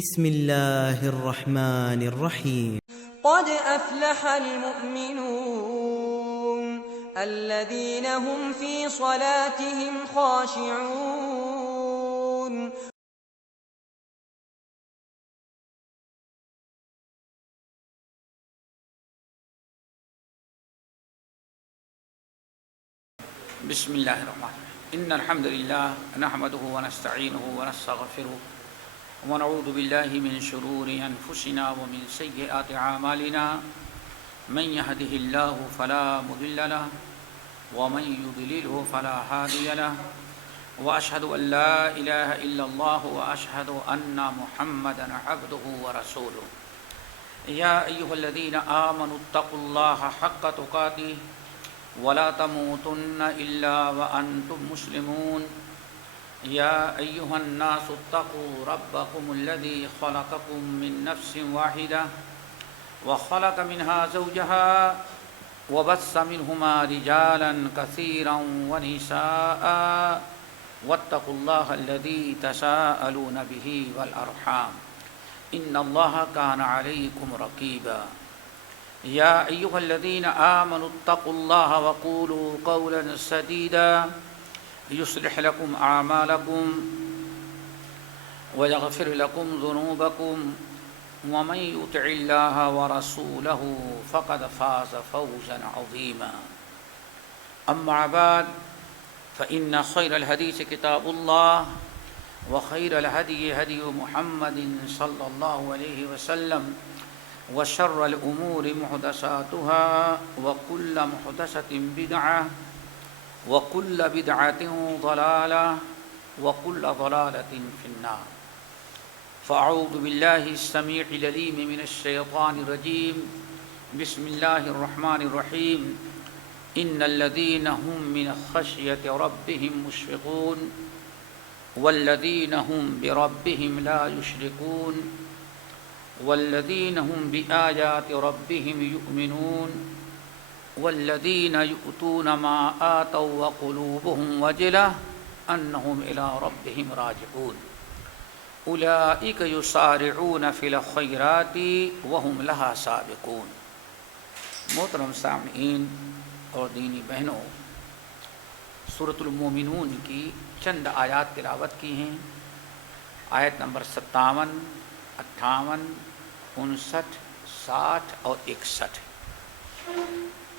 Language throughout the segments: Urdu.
بسم الله الرحمن الرحيم. قد أفلح المؤمنون الذين هم في صلاتهم خاشعون. بسم الله الرحمن الرحيم. إن الحمد لله نحمده ونستعينه ونستغفره ونعوذ بالله من شرور أنفسنا ومن سيئات أعمالنا. من يهده الله فلا مضل له ومن يضلله فلا هادي له وأشهد أن لا إله إلا الله وأشهد أن محمدا عبده ورسوله. يا أيها الذين آمنوا اتقوا الله حق تقاته ولا تموتن إلا وأنتم مسلمون. يا أيها الناس اتقوا ربكم الذي خلقكم من نفس واحدة وخلق منها زوجها وبث منهما رجالا كثيرا ونساء واتقوا الله الذي تساءلون به والأرحام إن الله كان عليكم رقيبا. يا أيها الذين آمنوا اتقوا الله وقولوا قولا سديدا يصلح لكم أعمالكم ويغفر لكم ذنوبكم ومن يطع الله ورسوله فقد فاز فوزا عظيما. أما بعد فإن خير الحديث كتاب الله وخير الهدي هدي محمد صلى الله عليه وسلم وشر الأمور محدثاتها وكل محدثة بدعة وكل بدعة ضلالة وكل ضلالة في النار. فأعوذ بالله السميع العليم من الشيطان الرجيم. بسم الله الرحمن الرحيم. إن الذين هم من خشية ربهم مشفقون والذين هم بربهم لا يشركون والذين هم بآيات ربهم يؤمنون والذين يؤتون ما آتوا وقلوبهم وجلة أنهم إلى ربهم راجعون أولئك يسارعون في الخيرات وهم لها سابقون. محترم سامعین اور دینی بہنوں، سورۃ المومنون کی چند آیات تلاوت کی ہیں. آیت نمبر 57، 58، 59، 60 اور 61.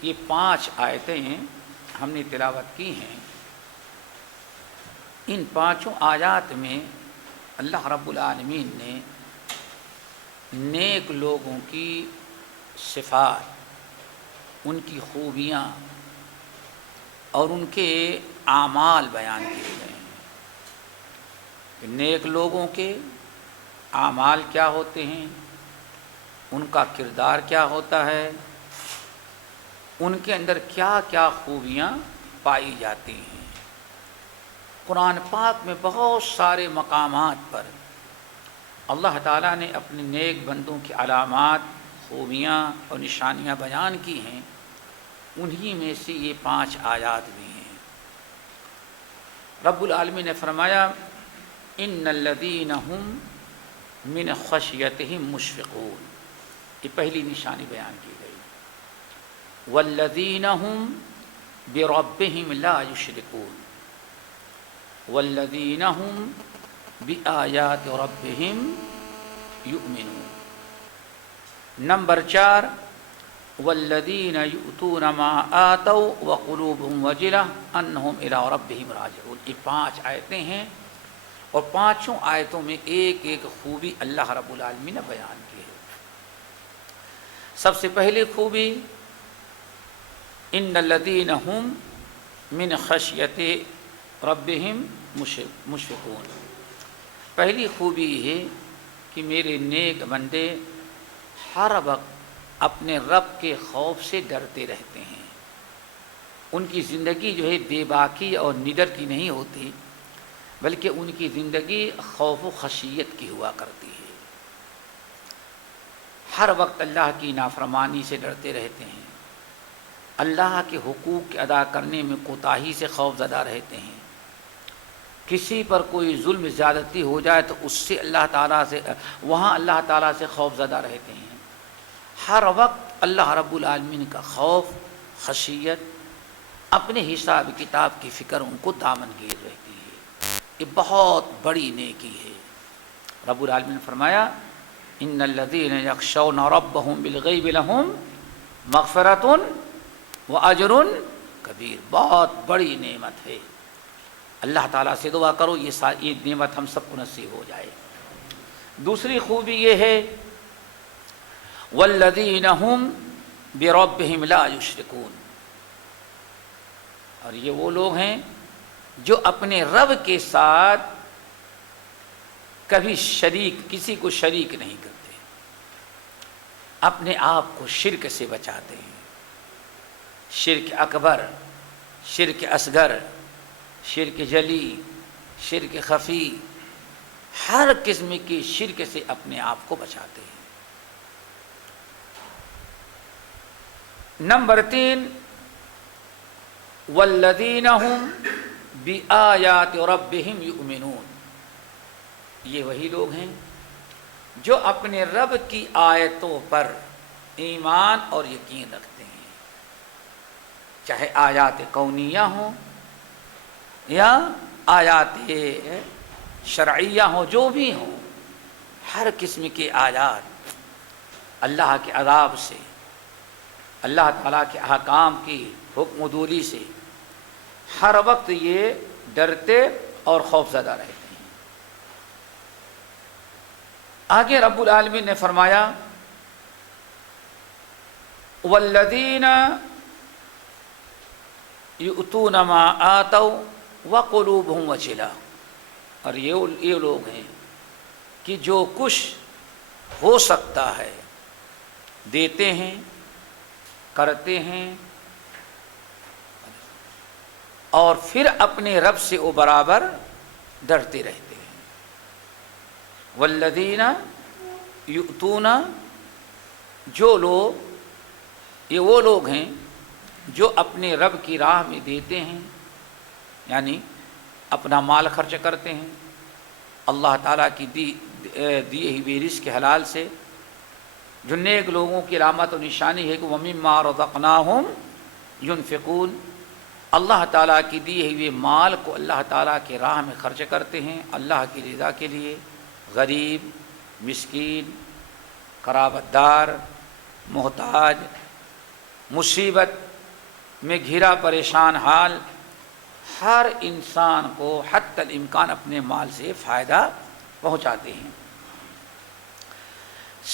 یہ 5 آیتیں ہم نے تلاوت کی ہیں. ان 5 آیات میں اللہ رب العالمین نے نیک لوگوں کی صفات، ان کی خوبیاں اور ان کے اعمال بیان کیے گئے ہیں. نیک لوگوں کے اعمال کیا ہوتے ہیں، ان کا کردار کیا ہوتا ہے، ان کے اندر کیا کیا خوبیاں پائی جاتی ہیں. قرآن پاک میں بہت سارے مقامات پر اللہ تعالیٰ نے اپنے نیک بندوں کی علامات، خوبیاں اور نشانیاں بیان کی ہیں. انہی میں سے یہ 5 آیات بھی ہیں. رب العالمین نے فرمایا ان الذین هم من خشیتہم مشفقون. یہ پہلی نشانی بیان کی گئی. والذین هم بربہم لا یشرکون والذین هم بآیات ربہم یؤمنون. نمبر 4 والذین یؤتون ما آتوا وقلوبهم وجلة انہم الی ربہم راجعون. یہ 5 آیتیں ہیں اور 5 آیتوں میں ایک ایک خوبی اللہ رب العالمین نے بیان کی ہے. سب سے پہلی خوبی ان الذین هم من خشیت ربہم مشفقون. پہلی خوبی یہ ہے کہ میرے نیک بندے ہر وقت اپنے رب کے خوف سے ڈرتے رہتے ہیں. ان کی زندگی جو ہے بے باکی اور ندر کی نہیں ہوتی، بلکہ ان کی زندگی خوف و خشیت کی ہوا کرتی ہے. ہر وقت اللہ کی نافرمانی سے ڈرتے رہتے ہیں، اللہ کے حقوق ادا کرنے میں کوتاہی سے خوف زدہ رہتے ہیں. کسی پر کوئی ظلم زیادتی ہو جائے تو اس سے اللہ تعالیٰ سے وہاں اللہ تعالیٰ سے خوف زدہ رہتے ہیں. ہر وقت اللہ رب العالمین کا خوف، خشیت، اپنے حساب کتاب کی فکر ان کو دامنگیر رہتی ہے. یہ بہت بڑی نیکی ہے. رب العالمین نے فرمایا ان الذین یخشون ربهم بالغیب لهم مغفرۃ واجر کبیر. بہت بڑی نعمت ہے. اللہ تعالیٰ سے دعا کرو یہ نعمت ہم سب کو نصیب ہو جائے. دوسری خوبی یہ ہے والذین هم بربهم لا یشرکون. اور یہ وہ لوگ ہیں جو اپنے رب کے ساتھ کبھی کسی کو شریک نہیں کرتے، اپنے آپ کو شرک سے بچاتے ہیں. شرک اکبر، شرک اصغر، شرک جلی، شرک خفی، ہر قسم کی شرک سے اپنے آپ کو بچاتے ہیں. نمبر 3 والذین هم بآیات ربهم یؤمنون. یہ وہی لوگ ہیں جو اپنے رب کی آیتوں پر ایمان اور یقین رکھتے ہیں، چاہے آیات کونیہ ہوں یا آیات شرعیہ ہوں، جو بھی ہوں. ہر قسم کے آیات اللہ کے عذاب سے، اللہ تعالیٰ کے احکام کی حکم دولی سے ہر وقت یہ ڈرتے اور خوف زدہ رہتے ہیں. آگے رب العالمین نے فرمایا والذین یؤتون ما آتوا وقلوبهم وجلہ. اور یہ لوگ ہیں کہ جو کچھ ہو سکتا ہے دیتے ہیں، کرتے ہیں، اور پھر اپنے رب سے وہ برابر ڈرتے رہتے ہیں. والذین یؤتون، جو لوگ، یہ وہ لوگ ہیں جو اپنے رب کی راہ میں دیتے ہیں، یعنی اپنا مال خرچ کرتے ہیں اللہ تعالیٰ کی دیے ہوئے رزق کے حلال سے. جو نیک لوگوں کی علامت و نشانی ہے کہ وَمِمَّا رَزَقْنَاهُمْ يُنْفِقُونَ. اللہ تعالیٰ کی دیے ہوئے مال کو اللہ تعالیٰ کے راہ میں خرچ کرتے ہیں اللہ کی رضا کے لیے. غریب، مسکین، قرابت دار، محتاج، مصیبت میں گھرا پریشان حال ہر انسان کو حتی الامکان اپنے مال سے فائدہ پہنچاتے ہیں.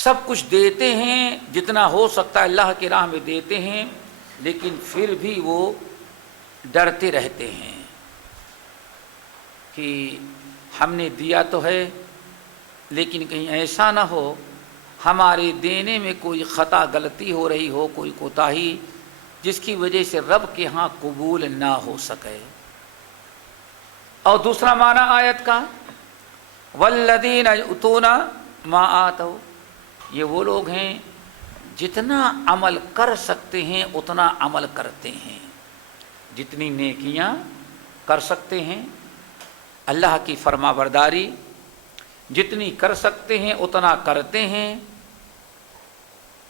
سب کچھ دیتے ہیں جتنا ہو سکتا ہے اللہ کی راہ میں دیتے ہیں، لیکن پھر بھی وہ ڈرتے رہتے ہیں کہ ہم نے دیا تو ہے لیکن کہیں ایسا نہ ہو ہمارے دینے میں کوئی خطا غلطی ہو رہی ہو، کوئی کوتاہی جس کی وجہ سے رب کے ہاں قبول نہ ہو سکے. اور دوسرا معنی آیت کا والذین یؤتون ما آتوا، یہ وہ لوگ ہیں جتنا عمل کر سکتے ہیں اتنا عمل کرتے ہیں، جتنی نیکیاں کر سکتے ہیں، اللہ کی فرما برداری جتنی کر سکتے ہیں اتنا کرتے ہیں.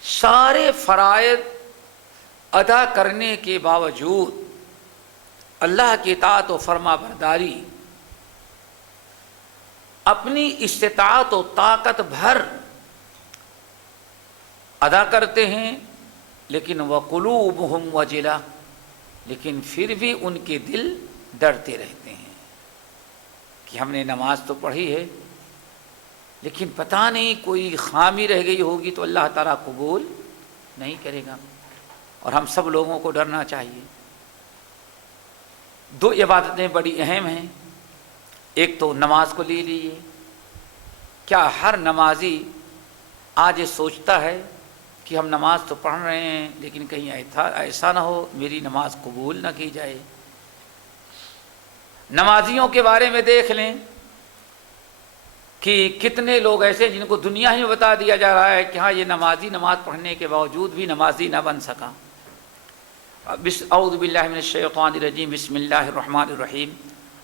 سارے فرائض ادا کرنے کے باوجود اللہ کی اطاعت و فرما برداری اپنی استطاعت و طاقت بھر ادا کرتے ہیں، لیکن وقلوبہم وجلہ، لیکن پھر بھی ان کے دل ڈرتے رہتے ہیں کہ ہم نے نماز تو پڑھی ہے لیکن پتہ نہیں کوئی خامی رہ گئی ہوگی تو اللہ تعالیٰ قبول نہیں کرے گا. اور ہم سب لوگوں کو ڈرنا چاہیے. 2 عبادتیں بڑی اہم ہیں. ایک تو نماز کو لے لیجیے. کیا ہر نمازی آج یہ سوچتا ہے کہ ہم نماز تو پڑھ رہے ہیں لیکن کہیں ایسا نہ ہو میری نماز قبول نہ کی جائے؟ نمازیوں کے بارے میں دیکھ لیں کہ کتنے لوگ ایسے جن کو دنیا ہی میں بتا دیا جا رہا ہے کہ ہاں یہ نمازی نماز پڑھنے کے باوجود بھی نمازی نہ بن سکا. اعوذ باللہ من الشیطان الرجیم، بسم اللہ الرحمن الرحیم.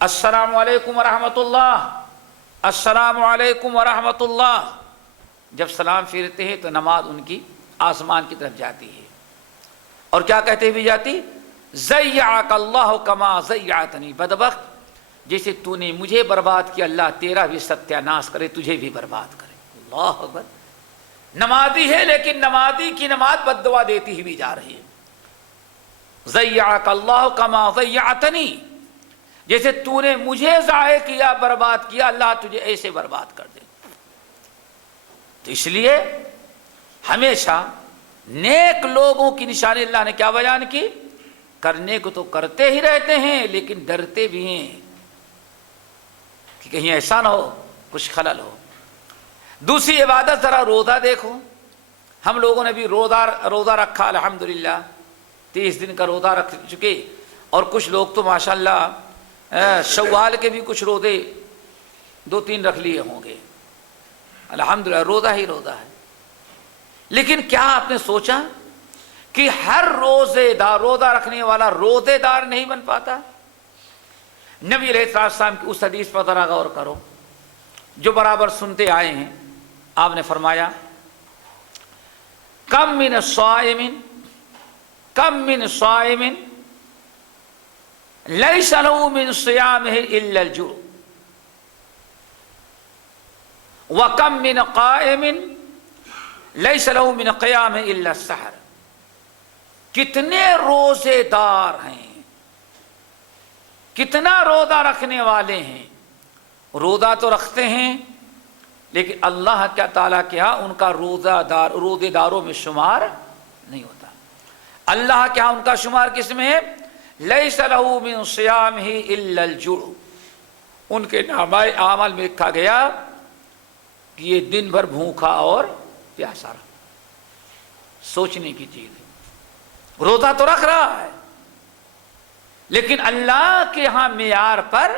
السلام علیکم ورحمۃ اللہ، السلام علیکم ورحمۃ اللہ، جب سلام پھیرتے ہیں تو نماز ان کی آسمان کی طرف جاتی ہے، اور کیا کہتے ہوئے جاتی؟ ضیعک اللہ کما ضیعتنی، بدبخت جیسے تو نے مجھے برباد کیا اللہ تیرا بھی ستیہ ناش کرے، تجھے بھی برباد کرے۔ اللہ اکبر، نمازی ہے لیکن نمازی کی نماز بد دعا دیتی ہوئی جا رہی ہے۔ ضیعک اللہ کما ضیعتنی، جیسے تو نے مجھے ضائع کیا، برباد کیا، اللہ تجھے ایسے برباد کر دے۔ تو اس لیے ہمیشہ نیک لوگوں کی نشانی اللہ نے کیا بیان کی؟ کرنے کو تو کرتے ہی رہتے ہیں لیکن ڈرتے بھی ہیں کہ کہیں ایسا نہ ہو کچھ خلل ہو۔ دوسری عبادت ذرا روزہ دیکھو، ہم لوگوں نے بھی روزہ رکھا الحمدللہ، 30 دن کا روزہ رکھ چکے، اور کچھ لوگ تو ماشاءاللہ شوال کے بھی کچھ روزے 2-3 رکھ لیے ہوں گے، الحمدللہ روزہ ہی روزہ ہے۔ لیکن کیا آپ نے سوچا کہ ہر روزہ رکھنے والا روزے دار نہیں بن پاتا؟ نبی علیہ السلام کی اس حدیث پر ذرا غور کرو جو برابر سنتے آئے ہیں۔ آپ نے فرمایا کم من صائم لیس له من صیامہ الا الجوع وکم من قائم لیس له من قیامہ الا السحر۔ کتنے روزے دار ہیں، کتنا روزہ رکھنے والے ہیں، روزہ تو رکھتے ہیں لیکن اللہ کیا تعالیٰ کیا ان کا روزے داروں میں شمار نہیں ہوتا۔ اللہ کیا ان کا شمار کس میں ہے؟ لیس لہ من صیامہ الا الجوع، ان کے نامہ اعمال میں لکھا گیا کہ یہ دن بھر بھوکا اور پیاسا رہا۔ سوچنے کی چیز ہے، روزہ تو رکھ رہا ہے لیکن اللہ کے ہاں معیار پر،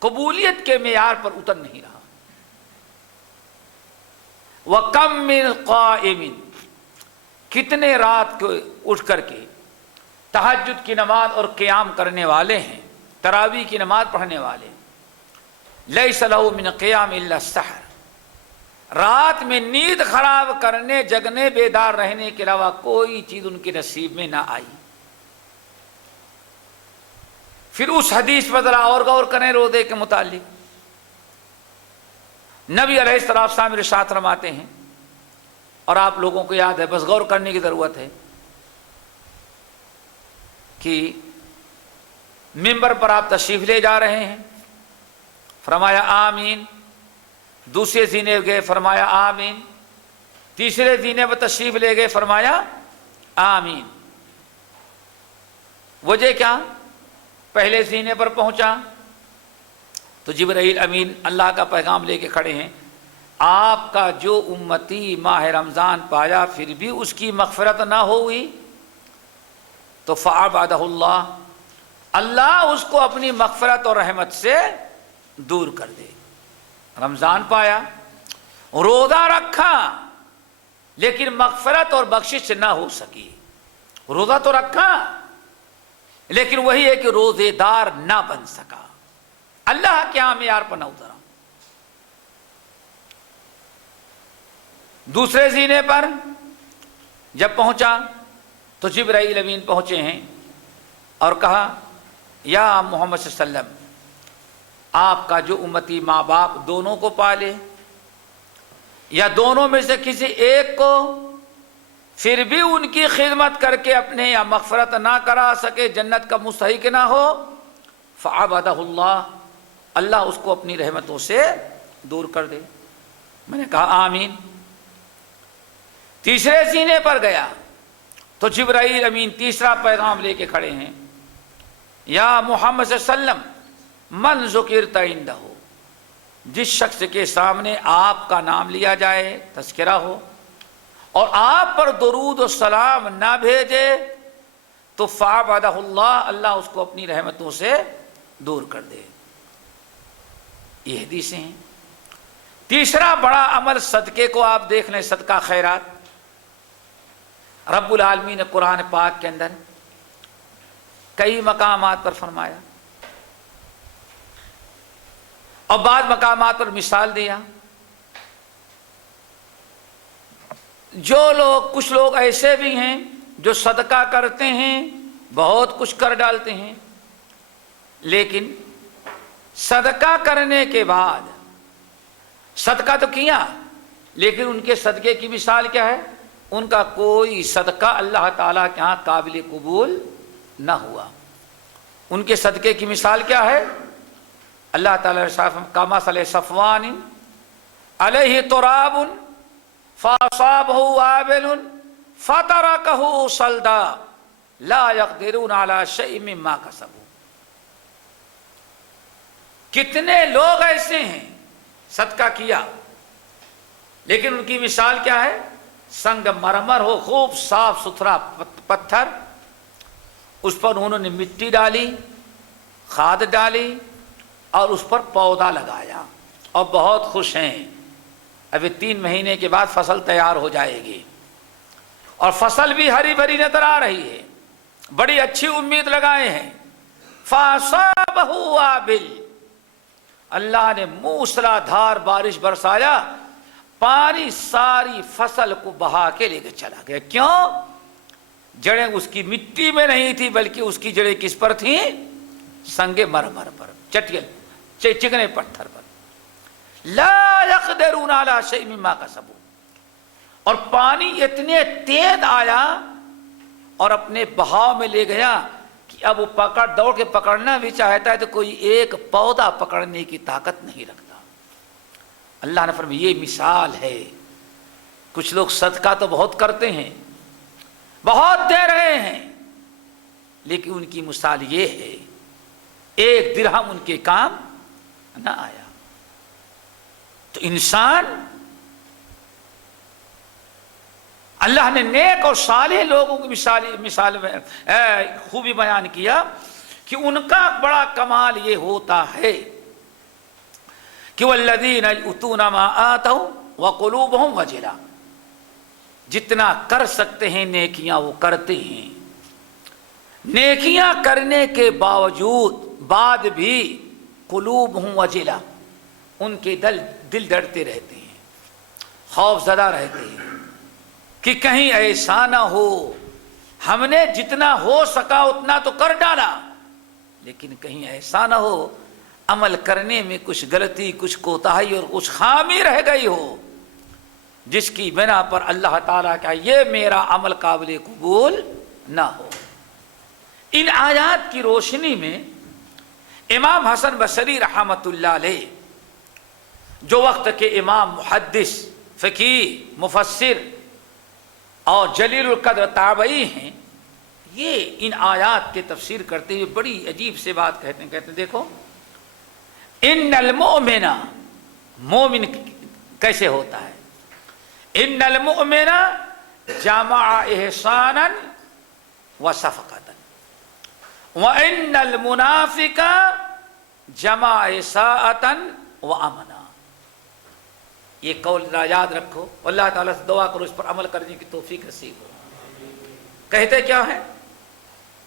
قبولیت کے معیار پر اتر نہیں رہا۔ وَكَمْ مِنْ قَائِمٍ، کتنے رات کو اٹھ کر کے تہجد کی نماز اور قیام کرنے والے ہیں، تراویح کی نماز پڑھنے والے، لَيْسَ لَهُ مِنْ قِيَامٍ إِلَّا السَّحْرُ، رات میں نیند خراب کرنے، جگنے، بیدار رہنے کے علاوہ کوئی چیز ان کے نصیب میں نہ آئی۔ پھر اس حدیث پر ذرا اور غور کریں روزے کے متعلق۔ نبی علیہ السلام ارشاد فرماتے ہیں، اور آپ لوگوں کو یاد ہے، بس غور کرنے کی ضرورت ہے، کہ ممبر پر آپ تشریف لے جا رہے ہیں، فرمایا آمین، دوسرے زینے گئے فرمایا آمین، تیسرے زینے پر تشریف لے گئے فرمایا آمین۔ وجہ کیا؟ پہلے زینے پر پہنچا تو جبرائیل امین اللہ کا پیغام لے کے کھڑے ہیں، آپ کا جو امتی ماہ رمضان پایا پھر بھی اس کی مغفرت نہ ہوئی تو فَأَبْعَدَهُ اللَّهُ، اللہ اس کو اپنی مغفرت اور رحمت سے دور کر دے۔ رمضان پایا، روزہ رکھا لیکن مغفرت اور بخشش نہ ہو سکی، روزہ تو رکھا لیکن وہی ہے کہ روزے دار نہ بن سکا، اللہ کے یہاں معیار پر نہ اترا۔ دوسرے زینے پر جب پہنچا تو جبرائیل امین پہنچے ہیں اور کہا یا محمد صلی اللہ علیہ وسلم، آپ کا جو امتی ماں باپ دونوں کو پالے یا دونوں میں سے کسی ایک کو، پھر بھی ان کی خدمت کر کے اپنے یا مغفرت نہ کرا سکے، جنت کا مستحق نہ ہو، فَعَبَدَهُ اللَّهُ، اللہ اس کو اپنی رحمتوں سے دور کر دے۔ میں نے کہا آمین۔ تیسرے سینے پر گیا تو جبرائیل امین تیسرا پیغام لے کے کھڑے ہیں، یا محمد صلی اللہ علیہ وسلم من ذکرت عندہ، جس شخص کے سامنے آپ کا نام لیا جائے، تذکرہ ہو، اور آپ پر درود و سلام نہ بھیجے تو فَعَبَدَهُ اللَّهُ، اللہ اس کو اپنی رحمتوں سے دور کر دے۔ یہ حدیثیں ہیں۔ تیسرا بڑا عمل صدقے کو آپ دیکھ لیں، صدقہ خیرات۔ رب العالمین نے قرآن پاک کے اندر کئی مقامات پر فرمایا اور بعض مقامات پر مثال دیا کچھ لوگ ایسے بھی ہیں جو صدقہ کرتے ہیں، بہت کچھ کر ڈالتے ہیں، لیکن صدقہ کرنے کے بعد صدقہ تو کیا لیکن ان کے صدقے کی مثال کیا ہے؟ ان کا کوئی صدقہ اللہ تعالیٰ کے ہاں قابل قبول نہ ہوا۔ ان کے صدقے کی مثال کیا ہے؟ اللہ تعالیٰ کمثل صفوان علیہ تراب فاصابہ وابل فترکہ صلدا لا یقدرون علی شیء مما کسبوا۔ کتنے لوگ ایسے ہیں صدقہ کیا لیکن ان کی مثال کیا ہے؟ سنگ مرمر ہو، خوب صاف ستھرا پتھر، اس پر انہوں نے مٹی ڈالی، کھاد ڈالی اور اس پر پودا لگایا اور بہت خوش ہیں۔ ابھی 3 مہینے کے بعد فصل تیار ہو جائے گی اور فصل بھی ہری بھری نظر آ رہی ہے، بڑی اچھی امید لگائے ہیں۔ فَأَصَابَهُ وَابِلٌ، اللہ نے موسلا دھار بارش برسایا، پانی ساری فصل کو بہا کے لے کے چلا گیا۔ کیوں؟ جڑیں اس کی مٹی میں نہیں تھی بلکہ اس کی جڑیں کس پر تھیں؟ سنگ مرمر پر، چکنے پتھر پر۔ لا یقدرون علی شیء مما کسبوا، اور پانی اتنے تیز آیا اور اپنے بہاؤ میں لے گیا کہ اب وہ دوڑ کے پکڑنا بھی چاہتا ہے تو کوئی ایک پودا پکڑنے کی طاقت نہیں رکھتا۔ اللہ نے فرمایا یہ مثال ہے۔ کچھ لوگ صدقہ تو بہت کرتے ہیں، بہت دے رہے ہیں، لیکن ان کی مثال یہ ہے 1 درہم ان کے کام نہ آیا۔ تو انسان، اللہ نے نیک اور صالح لوگوں کی مثال میں خوبی بیان کیا کہ ان کا بڑا کمال یہ ہوتا ہے کہ والذین یؤتون ما آتوا وقلوبهم وجلہ، جتنا کر سکتے ہیں نیکیاں وہ کرتے ہیں، نیکیاں کرنے کے بعد بھی قلوبهم وجلہ، ان کے دل ڈرتے رہتے ہیں، خوف زدہ رہتے ہیں کہ کہیں ایسا نہ ہو، ہم نے جتنا ہو سکا اتنا تو کر ڈالا لیکن کہیں ایسا نہ ہو عمل کرنے میں کچھ غلطی، کچھ کوتاہی اور کچھ خامی رہ گئی ہو جس کی بنا پر اللہ تعالیٰ کا یہ میرا عمل قابل قبول نہ ہو۔ ان آیات کی روشنی میں امام حسن بصری رحمۃ اللہ علیہ، جو وقت کے امام محدث، فقیہ، مفسر اور جلیل القدر تابعی ہیں، یہ ان آیات کے تفسیر کرتے ہوئے بڑی عجیب سے بات کہتے ہیں دیکھو، ان المؤمن، مومن کیسے ہوتا ہے؟ ان المؤمن جمع احسانا وصفقتا وان المنافق جمع اساءتا وامنا۔ یہ قول یاد رکھو، اللہ تعالیٰ سے دعا کرو اس پر عمل کرنے کی توفیق نصیب ہو۔ کہتے کیا ہے؟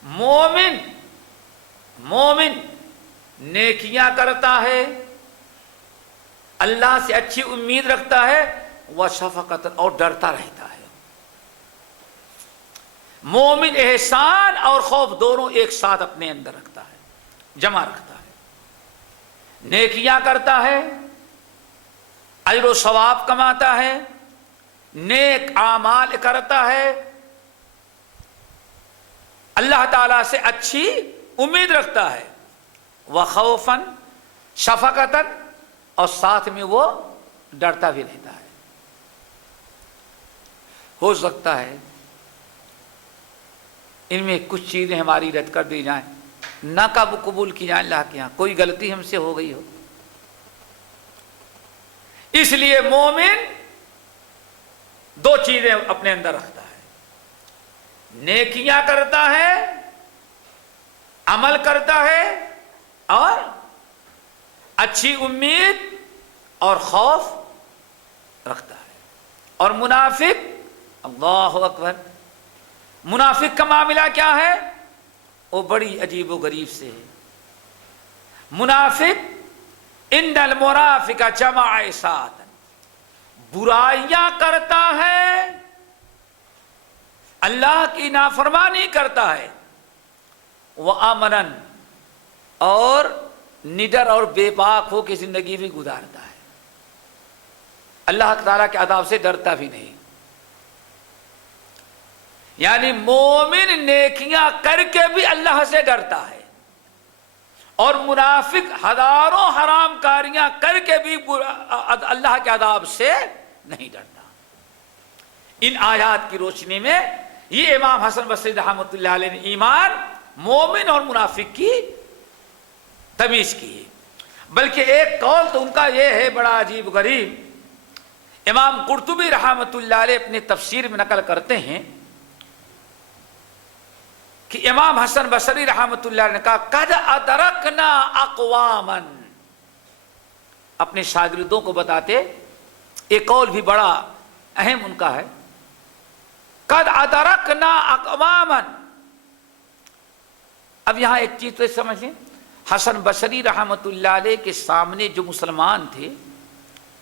مومن نیکیاں کرتا ہے، اللہ سے اچھی امید رکھتا ہے، وشفقت، اور ڈرتا رہتا ہے۔ مومن احسان اور خوف دونوں ایک ساتھ اپنے اندر رکھتا ہے، جمع رکھتا ہے، نیکیاں کرتا ہے، اجر و ثواب کماتا ہے، نیک اعمال کرتا ہے، اللہ تعالیٰ سے اچھی امید رکھتا ہے، وخوفاً شفقتاً، اور ساتھ میں وہ ڈرتا بھی رہتا ہے۔ ہو سکتا ہے ان میں کچھ چیزیں ہماری رد کر دی جائیں، نہ قبول کی جائیں اللہ کے یہاں، کوئی غلطی ہم سے ہو گئی ہو۔ اس لیے مومن 2 چیزیں اپنے اندر رکھتا ہے، نیکیاں کرتا ہے، عمل کرتا ہے، اور اچھی امید اور خوف رکھتا ہے۔ اور منافق، اللہ اکبر، منافق کا معاملہ کیا ہے؟ وہ بڑی عجیب و غریب سے ہے۔ منافق ان المنافق جمع سات، برائیاں کرتا ہے، اللہ کی نافرمانی کرتا ہے، وَأَمَنًا اور نڈر اور بے باک ہو کے زندگی بھی گزارتا ہے، اللہ تعالیٰ کے عذاب سے ڈرتا بھی نہیں. یعنی مومن نیکیاں کر کے بھی اللہ سے ڈرتا ہے، اور منافق ہزاروں حرام کاریاں کر کے بھی اللہ کے عذاب سے نہیں ڈرتا. ان آیات کی روشنی میں یہ امام حسن بصری رحمۃ اللہ علیہ نے ایمان، مومن اور منافق کی تمیز کی ہے. بلکہ ایک قول تو ان کا یہ ہے بڑا عجیب غریب، امام قرطبی رحمۃ اللہ علیہ اپنے تفسیر میں نقل کرتے ہیں کہ امام حسن بصری رحمۃ اللہ علیہ نے کہا قد ادرکنا اقواما، اپنے شاگردوں کو بتاتے، ایک قول بھی بڑا اہم ان کا ہے، قد ادرکنا اقواما. اب یہاں ایک چیز تو سمجھ لیں، حسن بصری رحمۃ اللہ علیہ کے سامنے جو مسلمان تھے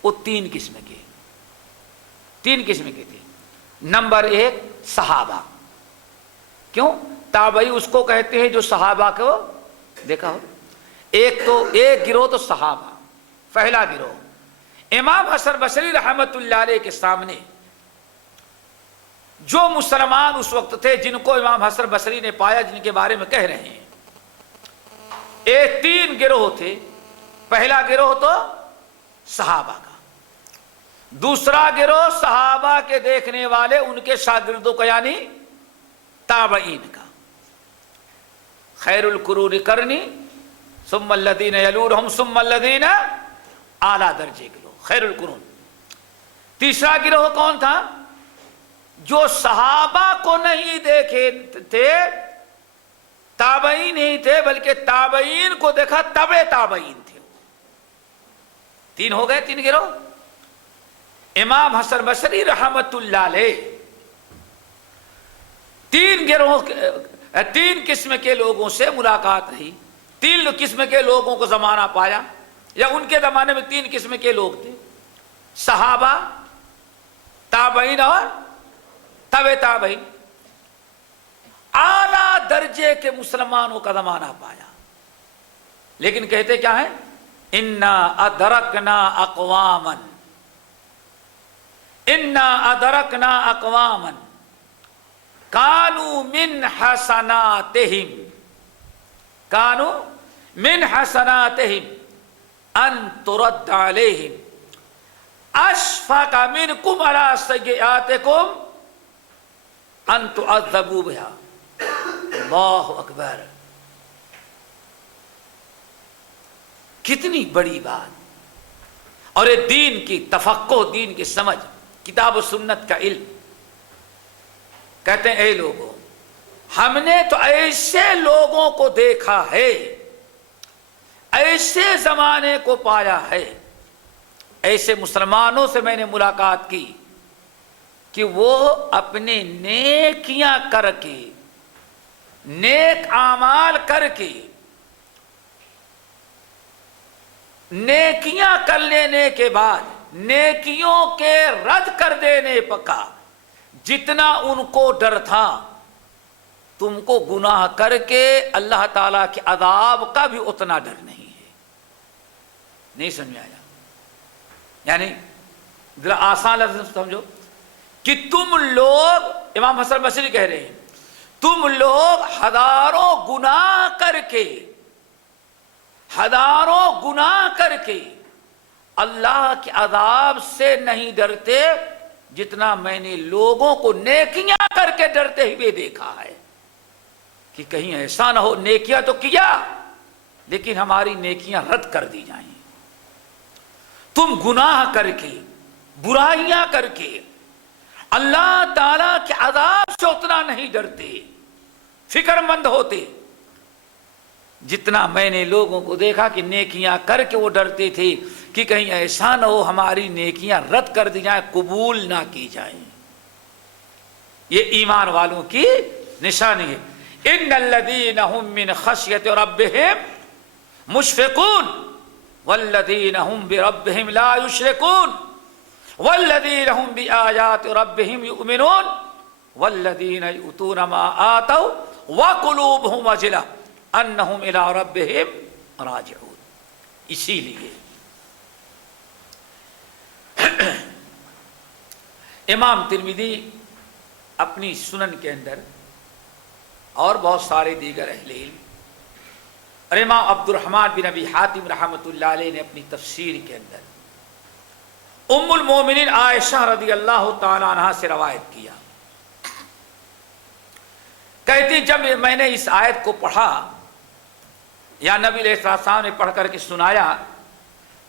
وہ تین قسم کے تھے. نمبر ایک صحابہ. کیوں؟ تابعی اس کو کہتے ہیں جو صحابہ کو دیکھا ہو. ایک گروہ تو صحابہ، پہلا گروہ. امام حسن بصری رحمۃ اللہ علیہ کے سامنے جو مسلمان اس وقت تھے جن کو امام حسن بصری نے پایا، جن کے بارے میں کہہ رہے ہیں، تین گروہ تھے. پہلا گروہ تو صحابہ کا، دوسرا گروہ صحابہ کے دیکھنے والے ان کے شاگردوں کا یعنی تابعین کا. خیر القرون قرنی ثم الذین یلونہم ثم الذین، اعلیٰ درجے کے لوگ خیر القرون. تیسرا گروہ کون تھا؟ جو صحابہ کو نہیں دیکھے تھے، تابعین نہیں تھے، بلکہ تابعین کو دیکھا تبع تابعین تھے. تین ہو گئے، تین گروہ. امام حسن بصری رحمت اللہ علیہ تین قسم کے لوگوں سے ملاقات رہی، تین قسم کے لوگوں کو زمانہ پایا، یا ان کے زمانے میں تین قسم کے لوگ تھے، صحابہ، تابعین اور تبع تابعین. اعلیٰ درجے کے مسلمانوں کا زمانہ پایا، لیکن کہتے کیا ہے؟ انا ادرکنا اقواما، انا ادرکنا اقواما کانوا من حسناتہم ان ترد علیہم اشفق منکم علی سیئاتکم ان تعذبوا بہا. اللہ اکبر، کتنی بڑی بات. اور یہ دین کی تفقہ، دین کی سمجھ، کتاب و سنت کا علم. کہتے ہیں اے لوگوں، ہم نے تو ایسے لوگوں کو دیکھا ہے، ایسے زمانے کو پایا ہے، ایسے مسلمانوں سے میں نے ملاقات کی کہ وہ اپنے نیکیاں کر کے، نیک اعمال کر کے، نیکیاں کر لینے کے بعد نیکیوں کے رد کر دینے پکا جتنا ان کو ڈر تھا، تم کو گناہ کر کے اللہ تعالیٰ کے عذاب کا بھی اتنا ڈر نہیں ہے. نہیں سمجھ آیا؟ یعنی ذرا آسان لفظ سمجھو کہ تم لوگ، امام حسن بصری کہہ رہے ہیں، تم لوگ ہزاروں گناہ کر کے اللہ کے عذاب سے نہیں ڈرتے جتنا میں نے لوگوں کو نیکیاں کر کے ڈرتے ہوئے دیکھا ہے. کہ کہیں ایسا نہ ہو نیکیاں تو کیا لیکن ہماری نیکیاں رد کر دی جائیں. تم گناہ کر کے، برائیاں کر کے اللہ تعالیٰ کے عذاب سے اتنا نہیں ڈرتے، فکر مند ہوتے جتنا میں نے لوگوں کو دیکھا کہ نیکیاں کر کے وہ ڈرتے تھے کہ کہیں ایسا نہ ہو ہماری نیکیاں رد کر دی جائیں، قبول نہ کی جائیں. یہ ایمان والوں کی نشانی ہے. ان الذین هم من خشیۃ ربہم مشفقون. والذین هم بربهم لا یشرکون والذین هم بآیات ربهم یؤمنون والذین یؤتون ما آتوا وقلوبهم وجلة انہم الی ربهم راجعون. اسی لیے امام ترمذی اپنی سنن کے اندر اور بہت سارے دیگر اہل علم اور امام عبد الرحمن بن ابی حاتم رحمۃ اللہ علیہ نے اپنی تفسیر کے اندر ام المومنین عائشہ رضی اللہ تعالی عنہا سے روایت کیا. کہتی جب میں نے اس آیت کو پڑھا یا نبی علیہ السلام نے پڑھ کر کے سنایا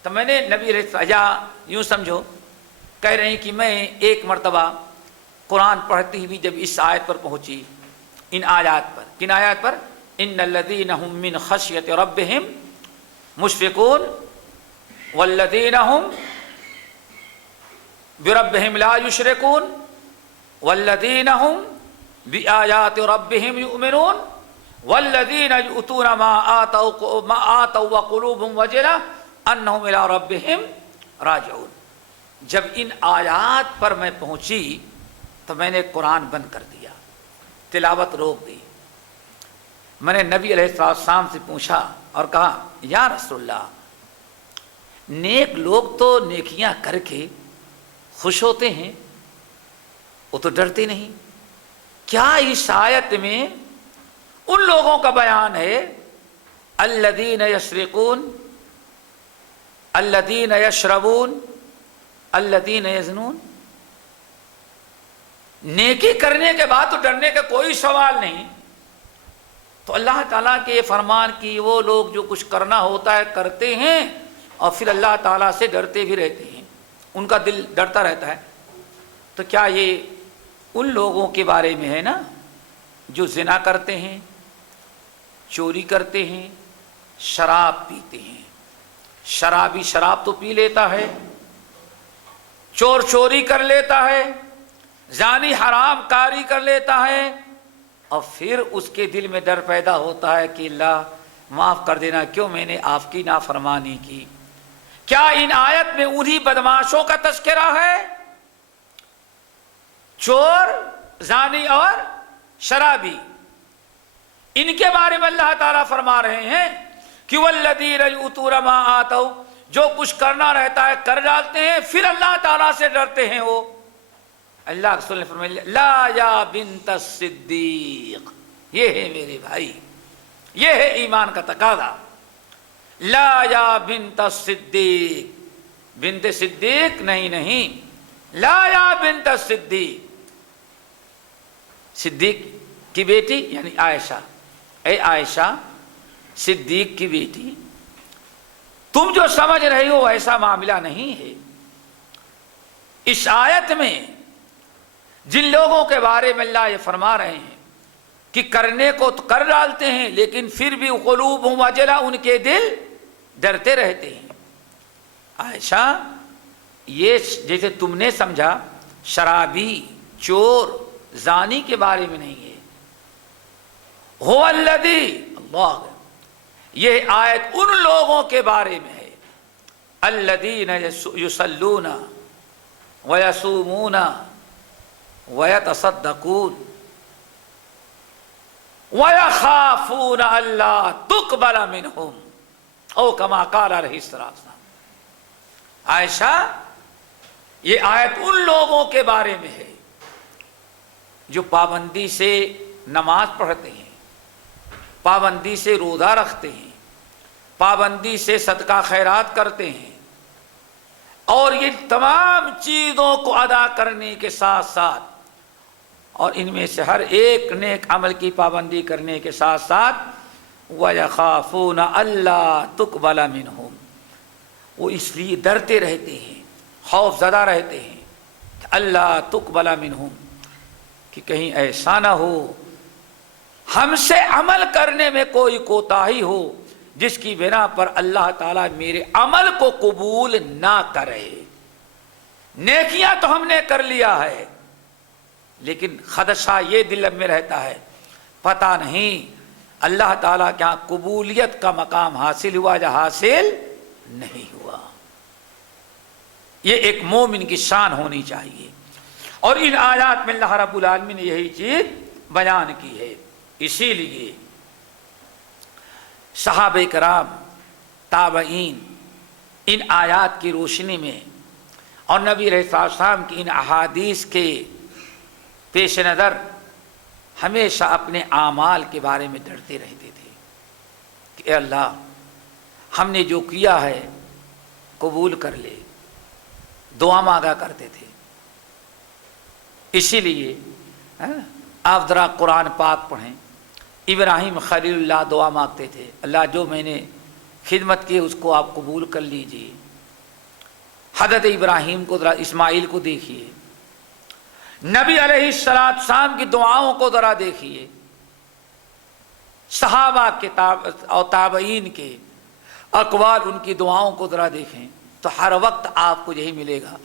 تو میں نے نبی علیہ السلام یا یوں سمجھو کہہ رہے ہیں کہ میں ایک مرتبہ قرآن پڑھتی ہوئی جب اس آیت پر پہنچی، ان آیات پر، کن آیات پر؟ ان الذین هم من خشیت ربهم مشفقون والذین هم بربهم لا یشرکون والذین هم بآیات ربهم یؤمنون والذین یؤتون ما آتوا وقلوبهم وجلة انہم الی ربهم راجعون. جب ان آیات پر میں پہنچی تو میں نے قرآن بند کر دیا، تلاوت روک دی. میں نے نبی علیہ السلام سے پوچھا اور کہا یا رسول اللہ، نیک لوگ تو نیکیاں کر کے خوش ہوتے ہیں، وہ تو ڈرتے نہیں، کیا اس آیت میں ان لوگوں کا بیان ہے الذین یسرقون الذین یشربون الذین یزنون؟ نیکی کرنے کے بعد تو ڈرنے کا کوئی سوال نہیں. تو اللہ تعالیٰ کے فرمان کی وہ لوگ جو کچھ کرنا ہوتا ہے کرتے ہیں اور پھر اللہ تعالیٰ سے ڈرتے بھی رہتے ہیں، ان کا دل ڈرتا رہتا ہے. تو کیا یہ ان لوگوں کے بارے میں ہے نا جو زنا کرتے ہیں، چوری کرتے ہیں، شراب پیتے ہیں؟ شرابی شراب تو پی لیتا ہے، چور چوری کر لیتا ہے، زانی حرام کاری کر لیتا ہے، اور پھر اس کے دل میں ڈر پیدا ہوتا ہے کہ اللہ معاف کر دینا، کیوں میں نے آپ کی نافرمانی کی. کیا ان آیت میں انہی بدماشوں کا تذکرہ ہے؟ چور، زانی اور شرابی، ان کے بارے میں اللہ تعالیٰ فرما رہے ہیں کہ والذین یؤتون ما آتوا، جو کچھ کرنا رہتا ہے کر ڈالتے ہیں، پھر اللہ تعالیٰ سے ڈرتے ہیں. وہ اللہ کے رسول نے فرمایا لا یا بنت الصدیق، یہ ہے میرے بھائی، یہ ہے ایمان کا تقاضا. لا یا بنت الصدیق، بنت صدیق نہیں، لا یا بنت الصدیق، صدیق کی بیٹی یعنی عائشہ. اے عائشہ، صدیق کی بیٹی، تم جو سمجھ رہی ہو ایسا معاملہ نہیں ہے. اس آیت میں جن لوگوں کے بارے میں اللہ یہ فرما رہے ہیں کہ کرنے کو تو کر ڈالتے ہیں لیکن پھر بھی قلوبہم وجلہ، ان کے دل ڈرتے رہتے ہیں. عائشہ، یہ جیسے تم نے سمجھا شرابی، چور، زانی کے بارے میں نہیں ہے. هو الذی، اللہ، یہ آیت ان لوگوں کے بارے میں ہے الذین یصلون ویصومون ویتصدقون ویخافون الا تقبل منہم او کما قال علیہ السلام. عائشہ، یہ آیت ان لوگوں کے بارے میں ہے جو پابندی سے نماز پڑھتے ہیں، پابندی سے روزہ رکھتے ہیں، پابندی سے صدقہ خیرات کرتے ہیں، اور یہ تمام چیزوں کو ادا کرنے کے ساتھ ساتھ اور ان میں سے ہر ایک نیک عمل کی پابندی کرنے کے ساتھ ساتھ وَيَخَافُونَ أَلَّا تُقْبَلَ مِنْهُمْ، وہ اس لیے ڈرتے رہتے ہیں، خوف زدہ رہتے ہیں کہ اللہ تقبل منہم، کہ کہیں ایسا نہ ہو ہم سے عمل کرنے میں کوئی کوتاہی ہو جس کی بنا پر اللہ تعالیٰ میرے عمل کو قبول نہ کرے. نیکیاں تو ہم نے کر لیا ہے لیکن خدشہ یہ دل میں رہتا ہے پتہ نہیں اللہ تعالیٰ کے ہاں قبولیت کا مقام حاصل ہوا یا حاصل نہیں ہوا۔ یہ ایک مومن کی شان ہونی چاہیے، اور ان آیات میں اللہ رب العالمین نے یہی چیز بیان کی ہے۔ اسی لیے صحابہ کرام، تابعین ان آیات کی روشنی میں اور نبی علیہ السلام کی ان احادیث کے پیش نظر ہمیشہ اپنے اعمال کے بارے میں ڈرتے رہتے تھے کہ اے اللہ، ہم نے جو کیا ہے قبول کر لے، دعا مانگا کرتے تھے۔ اسی لیے آپ ذرا قرآن پاک پڑھیں، ابراہیم خلیل اللہ دعا مانگتے تھے، اللہ جو میں نے خدمت کی اس کو آپ قبول کر لیجیے۔ حضرت ابراہیم کو ذرا، اسماعیل کو دیکھیے، نبی علیہ السلام کی دعاؤں کو ذرا دیکھیے، صحابہ کے اور تابعین کے اقوال، ان کی دعاؤں کو ذرا دیکھیں تو ہر وقت آپ کو یہی ملے گا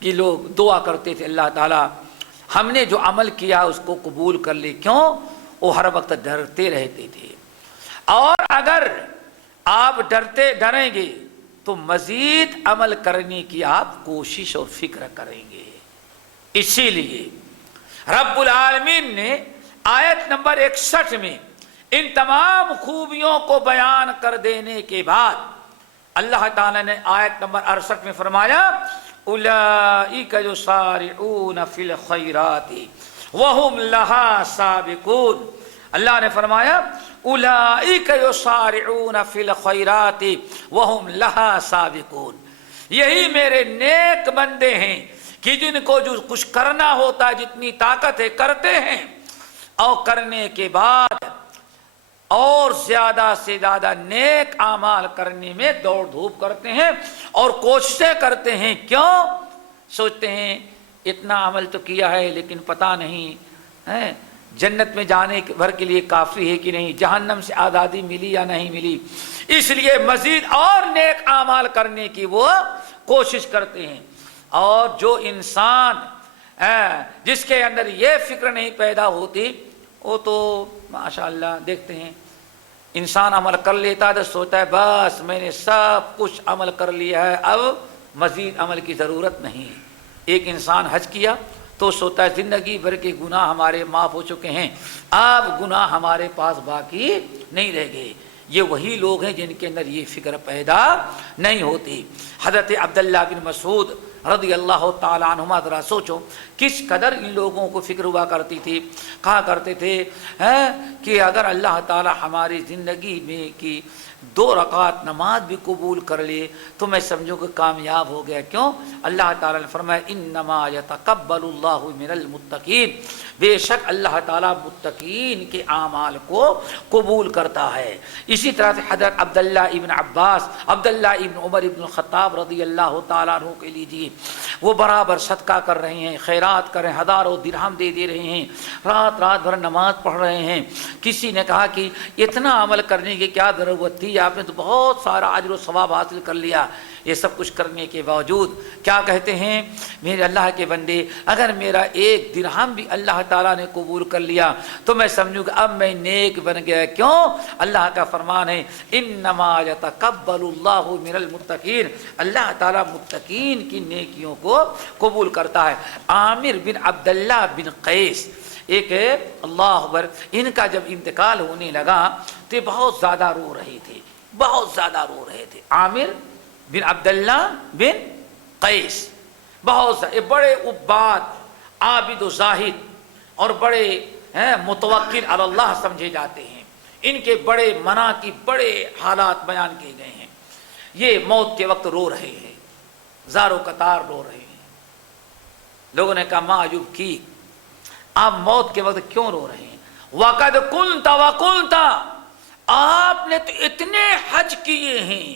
کہ لوگ دعا کرتے تھے اللہ تعالیٰ ہم نے جو عمل کیا اس کو قبول کر لے۔ کیوں؟ وہ ہر وقت ڈرتے رہتے تھے، اور اگر آپ ڈریں گے تو مزید عمل کرنے کی آپ کوشش اور فکر کریں گے۔ اسی لیے رب العالمین نے آیت نمبر 61 میں ان تمام خوبیوں کو بیان کر دینے کے بعد اللہ تعالیٰ نے آیت نمبر 68 میں فرمایا اولئک یسارعون فی الخیرات وہم لہا سابقون۔ اللہ نے فرمایا اولئک یسارعون فی الخیرات وہم لہا سابقون، یہی میرے نیک بندے ہیں کہ جن کو جو کچھ کرنا ہوتا ہے، جتنی طاقت ہے کرتے ہیں، اور کرنے کے بعد اور زیادہ سے زیادہ نیک اعمال کرنے میں دوڑ دھوپ کرتے ہیں اور کوششیں کرتے ہیں۔ کیوں؟ سوچتے ہیں اتنا عمل تو کیا ہے لیکن پتہ نہیں جنت میں جانے بھر کے لیے کافی ہے کہ نہیں، جہنم سے آزادی ملی یا نہیں ملی، اس لیے مزید اور نیک اعمال کرنے کی وہ کوشش کرتے ہیں۔ اور جو انسان جس کے اندر یہ فکر نہیں پیدا ہوتی، وہ تو ماشاءاللہ دیکھتے ہیں انسان عمل کر لیتا ہے تو سوچتا ہے بس میں نے سب کچھ عمل کر لیا ہے، اب مزید عمل کی ضرورت نہیں۔ ایک انسان حج کیا تو سوچتا ہے زندگی بھر کے گناہ ہمارے معاف ہو چکے ہیں، اب گناہ ہمارے پاس باقی نہیں رہ گئے۔ یہ وہی لوگ ہیں جن کے اندر یہ فکر پیدا نہیں ہوتی۔ حضرت عبداللہ بن مسعود رضی اللہ تعالیٰ عنہما، ذرا سوچو کس قدر ان لوگوں کو فکر ہوا کرتی تھی، کہا کرتے تھے کہ اگر اللہ تعالیٰ ہماری زندگی میں کی 2 رکعت نماز بھی قبول کر لے تو میں سمجھوں کہ کامیاب ہو گیا۔ کیوں؟ اللہ تعالیٰ نے فرمایا انما یتقبل اللہ من المتقین، بے شک اللہ تعالیٰ متقین کے اعمال کو قبول کرتا ہے۔ اسی طرح سے حضرت عبداللہ ابن عباس، عبداللہ ابن عمر ابن الخطاب رضی اللہ تعالیٰ عنہ کے لیجیے، وہ برابر صدقہ کر رہے ہیں، خیرات کر رہے ہیں، ہزاروں درہم دے رہے ہیں، رات بھر نماز پڑھ رہے ہیں۔ کسی نے کہا کہ اتنا عمل کرنے کی کیا ضرورت تھی، آپ نے تو بہت سارا اجر و ثواب حاصل کر لیا۔ یہ سب کچھ کرنے کے باوجود کیا کہتے ہیں، میرے اللہ کے بندے اگر میرا 1 درہم بھی اللہ تعالیٰ نے قبول کر لیا تو میں سمجھوں کہ اب میں نیک بن گیا۔ کیوں؟ اللہ کا فرمان ہے انما یتقبل اللہ من المتقین، اللہ تعالیٰ متقین کی نیکیوں کو قبول کرتا ہے۔ عامر بن عبداللہ بن قیس ایک اللہ اکبر، ان کا جب انتقال ہونے لگا تو یہ بہت زیادہ رو رہے تھے، بہت زیادہ رو رہے تھے۔ عامر بن عبداللہ بن قیس بہت بڑے عباد، عابد و زاہد اور بڑے متوکل علی اللہ سمجھے جاتے ہیں۔ ان کے بڑے مناقب، بڑے حالات بیان کیے گئے ہیں۔ یہ موت کے وقت رو رہے ہیں، زار و قطار رو رہے ہیں۔ لوگوں نے کہا ماں ایوب کی آپ موت کے وقت کیوں رو رہے ہیں؟ وَقَدْ كُنْتَ وَقُلْتَ، آپ نے تو اتنے حج کیے ہیں،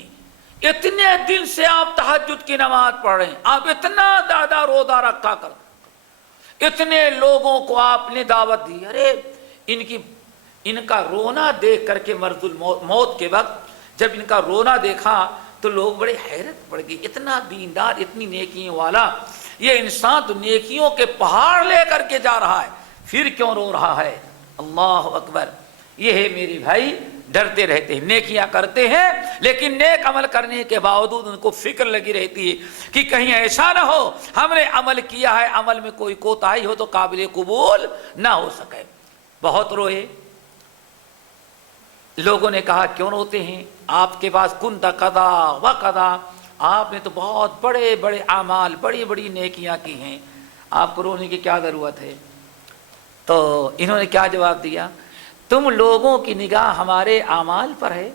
اتنے دن سے آپ تہجد کی نماز پڑھ رہے ہیں، آپ اتنا زیادہ روزہ رکھا کر، اتنے لوگوں کو آپ نے دعوت دی۔ ارے ان کا رونا دیکھ کر کے مرض الموت کے وقت جب ان کا رونا دیکھا تو لوگ بڑے حیرت پڑ گئی، اتنا دیندار، اتنی نیکیوں والا، یہ انسان تو نیکیوں کے پہاڑ لے کر کے جا رہا ہے، پھر کیوں رو رہا ہے؟ اللہ اکبر۔ یہ ہے میرے بھائی ڈرتے رہتے ہیں، نیکیاں کرتے ہیں لیکن نیک عمل کرنے کے باوجود ان کو فکر لگی رہتی ہے کہ کہیں ایسا نہ ہو ہم نے عمل کیا ہے، عمل میں کوئی کوتاہی ہو تو قابل قبول نہ ہو سکے۔ بہت روئے، لوگوں نے کہا کیوں روتے ہیں؟ آپ کے پاس کنت قضا و قضا، آپ نے تو بہت بڑے بڑے اعمال، بڑی بڑی نیکیاں کی ہیں، آپ کو رونے کی کیا ضرورت ہے؟ تو انہوں نے کیا جواب دیا؟ تم لوگوں کی نگاہ ہمارے اعمال پر ہے،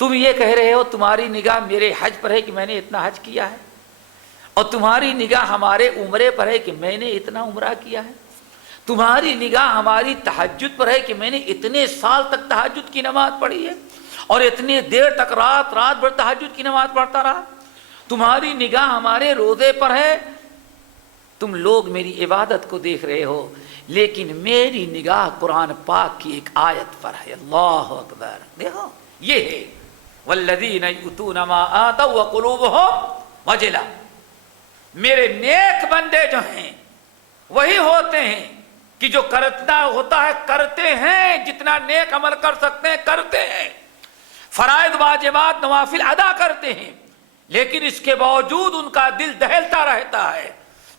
تم یہ کہہ رہے ہو تمہاری نگاہ میرے حج پر ہے کہ میں نے اتنا حج کیا ہے، اور تمہاری نگاہ ہمارے عمرے پر ہے کہ میں نے اتنا عمرہ کیا ہے، تمہاری نگاہ ہماری تہجد پر ہے کہ میں نے اتنے سال تک تہجد کی نماز پڑھی ہے اور اتنے دیر تک رات بھر تہجد کی نماز پڑھتا رہا، تمہاری نگاہ ہمارے روزے پر ہے، تم لوگ میری عبادت کو دیکھ رہے ہو لیکن میری نگاہ قرآن پاک کی ایک آیت پر ہے۔ اللہ اکبر، دیکھو یہ ہے والذین یؤتون ما آتوا وقلوبهم وجلہ، میرے نیک بندے جو ہیں وہی ہوتے ہیں کہ جو کرنا ہوتا ہے کرتے ہیں، جتنا نیک عمل کر سکتے ہیں کرتے ہیں، فرائض واجبات نوافل ادا کرتے ہیں، لیکن اس کے باوجود ان کا دل دہلتا رہتا ہے،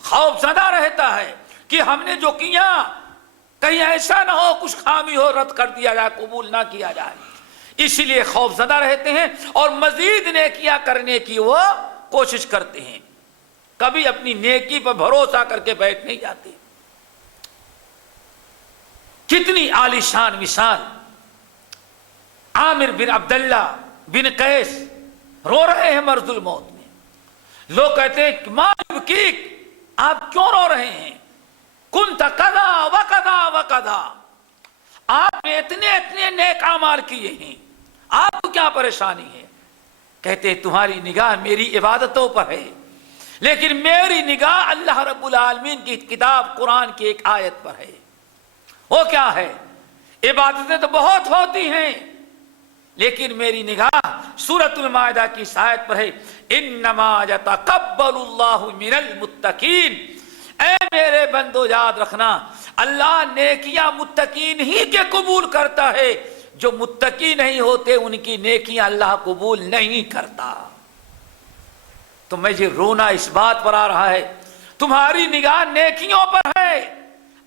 خوف زدہ رہتا ہے کہ ہم نے جو کیا کہیں ایسا نہ ہو کچھ خامی ہو، رد کر دیا جائے، قبول نہ کیا جائے، اسی لیے خوف زدہ رہتے ہیں اور مزید نیکیاں کرنے کی وہ کوشش کرتے ہیں، کبھی اپنی نیکی پر بھروسہ کر کے بیٹھ نہیں جاتے۔ کتنی عالیشان مثال، عامر بن عبداللہ بن قیس رو رہے ہیں مرض الموت میں، لوگ کہتے ہیں ما یبکیک، آپ کیوں رو رہے ہیں؟ کنت قضا و قضا و قضا، آپ نے اتنے نیک اعمال کیے ہیں، آپ کو کیا پریشانی ہے؟ کہتے ہیں تمہاری نگاہ میری عبادتوں پر ہے لیکن میری نگاہ اللہ رب العالمین کی کتاب قرآن کی ایک آیت پر ہے۔ وہ کیا ہے؟ عبادتیں تو بہت ہوتی ہیں لیکن میری نگاہ سورۃ المائدہ کی آیت پر ہے، انما یتقبل اللہ من المتقین، اے میرے بندو یاد رکھنا اللہ نیکیاں متقین ہی کے قبول کرتا ہے، جو متقی نہیں ہوتے ان کی نیکیاں اللہ قبول نہیں کرتا۔ تو مجھے رونا اس بات پر آ رہا ہے تمہاری نگاہ نیکیوں پر ہے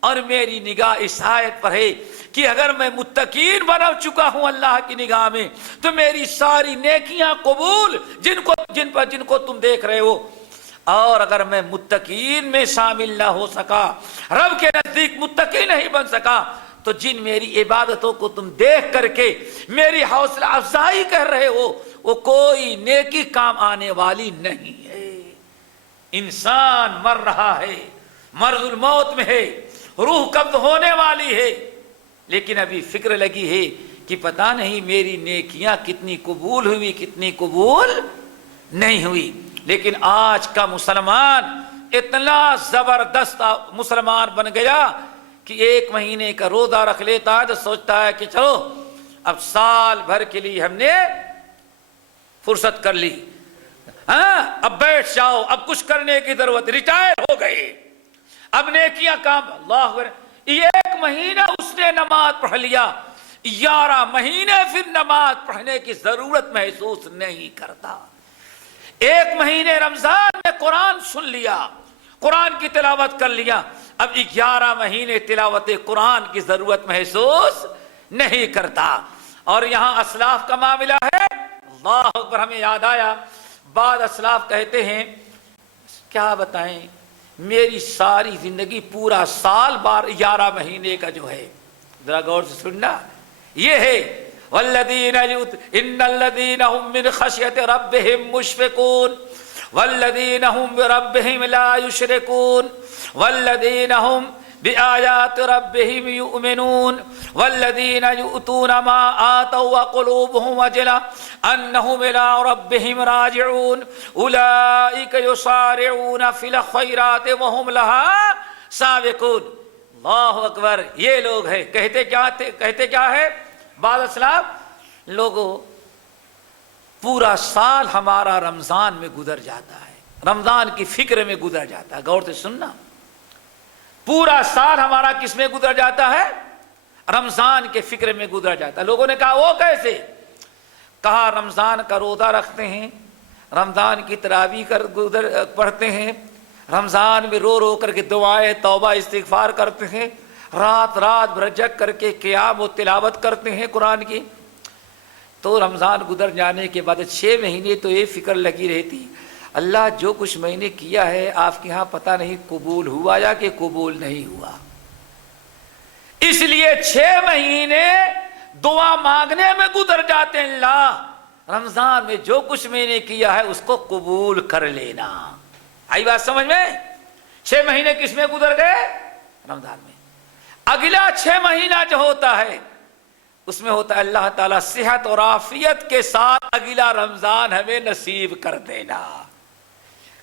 اور میری نگاہ اس آیت پر ہے کہ اگر میں متقین بن چکا ہوں اللہ کی نگاہ میں تو میری ساری نیکیاں قبول جن کو تم دیکھ رہے ہو، اور اگر میں متقین میں شامل نہ ہو سکا، رب کے نزدیک متقی نہیں بن سکا، تو جن میری عبادتوں کو تم دیکھ کر کے میری حوصلہ افزائی کر رہے ہو وہ کوئی نیکی کام آنے والی نہیں ہے۔ انسان مر رہا ہے، مرض الموت میں ہے، روح قبض ہونے والی ہے، لیکن ابھی فکر لگی ہے کہ پتہ نہیں میری نیکیاں کتنی قبول ہوئی کتنی قبول نہیں ہوئی۔ لیکن آج کا مسلمان اتنا زبردست مسلمان بن گیا کہ 1 مہینے کا روزہ رکھ لیتا ہے تو سوچتا ہے کہ چلو اب سال بھر کے لیے ہم نے فرصت کر لی، اب بیٹھ جاؤ، اب کچھ کرنے کی ضرورت، ریٹائر ہو گئے، اب نیکیاں کام، اللہ اکبر۔ 1 مہینہ اس نے نماز پڑھ لیا، 11 مہینے پھر نماز پڑھنے کی ضرورت محسوس نہیں کرتا۔ 1 مہینے رمضان میں قرآن سن لیا، قرآن کی تلاوت کر لیا، اب 11 مہینے تلاوت قرآن کی ضرورت محسوس نہیں کرتا۔ اور یہاں اسلاف کا معاملہ ہے، اللہ اکبر، ہمیں یاد آیا بعض اسلاف کہتے ہیں کیا بتائیں میری ساری زندگی پورا سال 11 مہینے کا جو ہے، ذرا غور سے سننا، یہ ہے والذین ان الذین هم من خشیۃ ربهم مشفقون والذین هم بربهم لا یشرکون والذین هم بآیات ربهم یؤمنون والذین یؤتون ما آتوا وقلوبهم وجلة انهم الى ربهم راجعون اولئک یسارعون فی الخیرات وهم لها سابقون۔ اللہ اکبر، یہ لوگ ہیں، کہتے کیا ہے بعض اسلاف، لوگوں پورا سال ہمارا رمضان میں گزر جاتا ہے، رمضان کی فکر میں گزر جاتا ہے، غور سے سننا، پورا سال ہمارا کس میں گزر جاتا ہے؟ رمضان کے فکر میں گزر جاتا ہے۔ لوگوں نے کہا وہ کیسے؟ کہا رمضان کا روزہ رکھتے ہیں، رمضان کی تراویح پڑھتے ہیں، رمضان میں رو رو کر کے دعائیں توبہ استغفار کرتے ہیں، رات رات بھر جگ کر کے قیام و تلاوت کرتے ہیں قرآن کی۔ تو رمضان گزر جانے کے بعد 6 مہینے تو یہ فکر لگی رہتی، اللہ جو کچھ میں نے کیا ہے آپ کے ہاں پتہ نہیں قبول ہوا یا کہ قبول نہیں ہوا۔ اس لیے 6 مہینے دعا مانگنے میں گزر جاتے ہیں، اللہ رمضان میں جو کچھ میں نے کیا ہے اس کو قبول کر لینا۔ آئی بات سمجھ میں؟ 6 مہینے کس میں گزر گئے؟ رمضان میں۔ اگلا 6 مہینہ جو ہوتا ہے اس میں ہوتا ہے اللہ تعالیٰ صحت اور عافیت کے ساتھ اگلا رمضان ہمیں نصیب کر دینا۔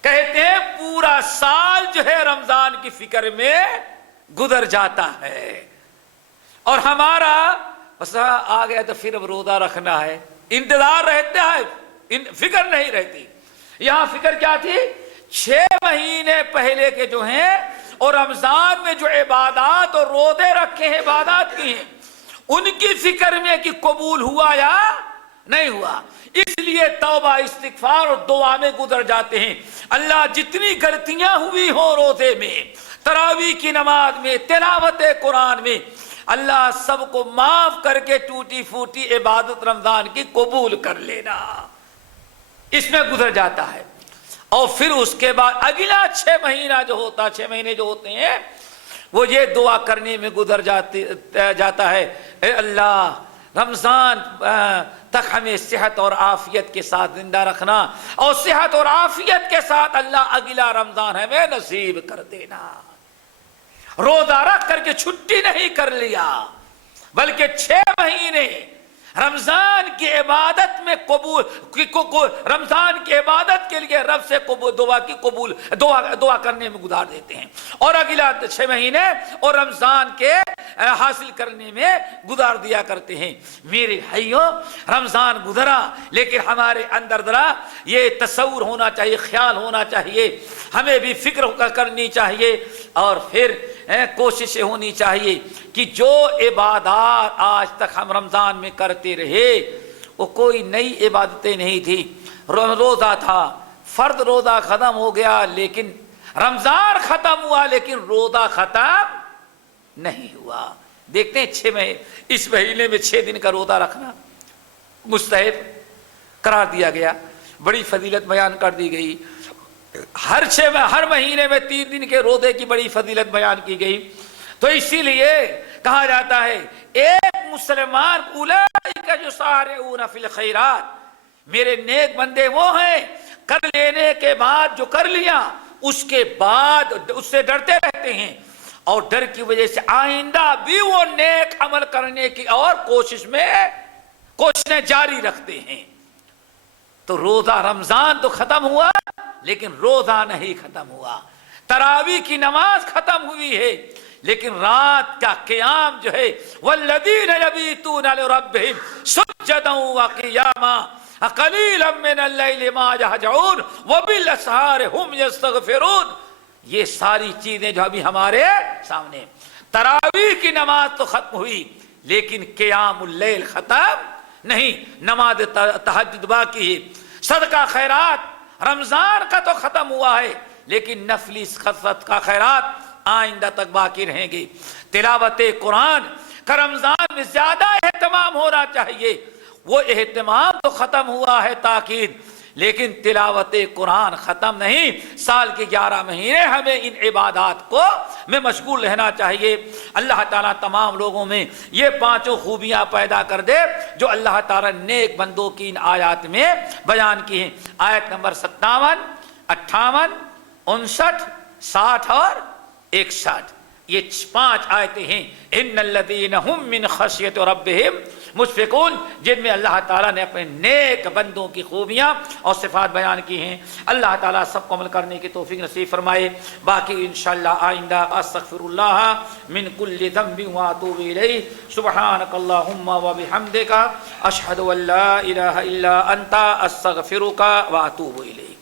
کہتے ہیں پورا سال جو ہے رمضان کی فکر میں گزر جاتا ہے، اور ہمارا بس آ گیا تو پھر اب روزہ رکھنا ہے، انتظار رہتا ہے، فکر نہیں رہتی۔ یہاں فکر کیا تھی؟ 6 مہینے پہلے کے جو ہیں اور رمضان میں جو عبادات اور روزے رکھے ہیں، عبادات کی ہیں، ان کی فکر میں کہ قبول ہوا یا نہیں ہوا، اس لیے توبہ استغفار اور دعا میں گزر جاتے ہیں۔ اللہ جتنی غلطیاں ہوئی ہوں روزے میں، تراویح کی نماز میں، تلاوت قرآن میں، اللہ سب کو معاف کر کے ٹوٹی پھوٹی عبادت رمضان کی قبول کر لینا، اس میں گزر جاتا ہے۔ اور پھر اس کے بعد اگلا 6 مہینہ جو ہوتا، 6 مہینے جو ہوتے ہیں وہ یہ دعا کرنے میں گزر جاتا ہے، اے اللہ رمضان تک ہمیں صحت اور عافیت کے ساتھ زندہ رکھنا، اور صحت اور عافیت کے ساتھ اللہ اگلا رمضان ہمیں نصیب کر دینا۔ روزہ رکھ کر کے چھٹی نہیں کر لیا، بلکہ 6 مہینے رمضان کی عبادت میں رمضان کی عبادت کے لیے رب سے دعا کرنے میں گزار دیتے ہیں، اور اگلا 6 مہینے اور رمضان کے حاصل کرنے میں گزار دیا کرتے ہیں۔ میرے بھائیوں، رمضان گزرا لیکن ہمارے اندر ذرا یہ تصور ہونا چاہیے، خیال ہونا چاہیے، ہمیں بھی فکر کرنی چاہیے، اور پھر کوششیں ہونی چاہیے کہ جو عبادات آج تک ہم رمضان میں کرتے رہے وہ کوئی نئی عبادتیں نہیں تھی۔ روزہ تھا، فرض روزہ ختم ہو گیا، لیکن رمضان ختم ہوا لیکن روزہ ختم نہیں ہوا۔ دیکھتے ہیں اس مہینے میں 6 دن کا روزہ رکھنا مستحب قرار دیا گیا، بڑی فضیلت بیان کر دی گئی۔ ہر مہینے میں 3 دن کے روزے کی بڑی فضیلت بیان کی گئی۔ تو اسی لیے کہا جاتا ہے ایک مسلمان اولئک یسارعون فی الخیرات، میرے نیک بندے وہ ہیں کر لینے کے بعد جو کر لیا اس کے بعد اس سے ڈرتے رہتے ہیں، اور ڈر کی وجہ سے آئندہ بھی وہ نیک عمل کرنے کی اور کوششیں جاری رکھتے ہیں۔ تو روزہ رمضان تو ختم ہوا لیکن روزہ نہیں ختم ہوا، تراویح کی نماز ختم ہوئی ہے لیکن رات کا قیام جو ہے والذین یبیتون لربہم سجدا وقیاما قلیلا من اللیل ما یہجعون وبالاسحار ہم یستغفرون، یہ ساری چیزیں جو ابھی ہمارے سامنے، تراویح کی نماز تو ختم ہوئی لیکن قیام اللیل ختم نہیں، نماز تہجد باقی ہے، صدقہ خیرات رمضان کا تو ختم ہوا ہے لیکن نفلی صدقہ خیرات آئندہ تک باقی رہیں گے۔ تلاوت قرآن کا رمضان میں زیادہ اہتمام ہونا چاہیے، وہ اہتمام تو ختم ہوا ہے تاکید، لیکن تلاوت قرآن ختم نہیں۔ سال کے 11 مہینے ہمیں ان عبادات میں مشغول رہنا چاہیے۔ اللہ تعالیٰ تمام لوگوں میں یہ 5 خوبیاں پیدا کر دے جو اللہ تعالیٰ نیک بندوں کی ان آیات میں بیان کی ہیں۔ آیت نمبر 57، 58، 59، 60 اور 61، یہ 5 آیتیں ہیں۔ ان الذین هم من خشیۃ ربہم مشفقون، جن میں اللہ تعالیٰ نے اپنے نیک بندوں کی خوبیاں اور صفات بیان کی ہیں۔ اللہ تعالیٰ سب کو عمل کرنے کی توفیق نصیب فرمائے۔ باقی انشاءاللہ آئندہ استغفر اللہ من کل ذنب واتوب الیہ، سبحانک اللہم وبحمدک، اشہد ان لا الہ الا انت، استغفرک واتوب الیک۔